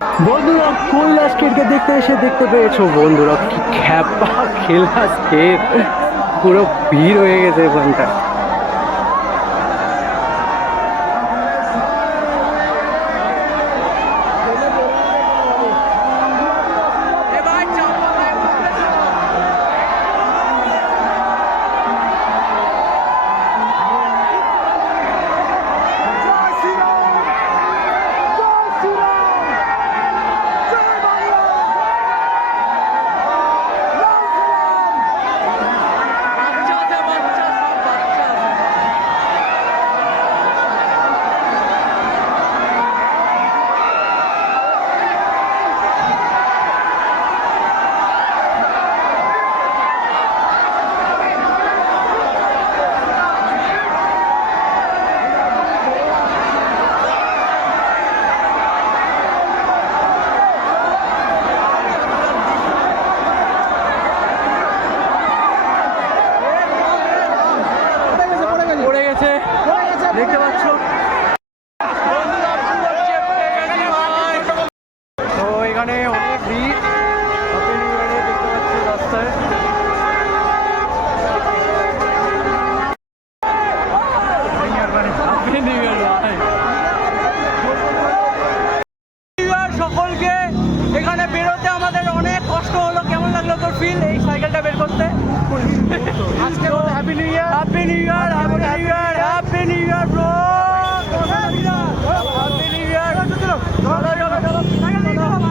বন্ধুরা কৈলাস খেরকে দেখতে পেয়েছো বন্ধুরা, কি খ্যাপা কৈলাস খের, পুরো ভিড় হয়ে গেছে ওখানটা। দেখতে পাচ্ছ তো এখানে অনেক ভিড়, দেখতে পাচ্ছ রাস্তায়। সকলকে এখানে বেরোতে আমাদের অনেক কষ্ট হলো। কেমন লাগলো তোর ফিল এই সাইকেল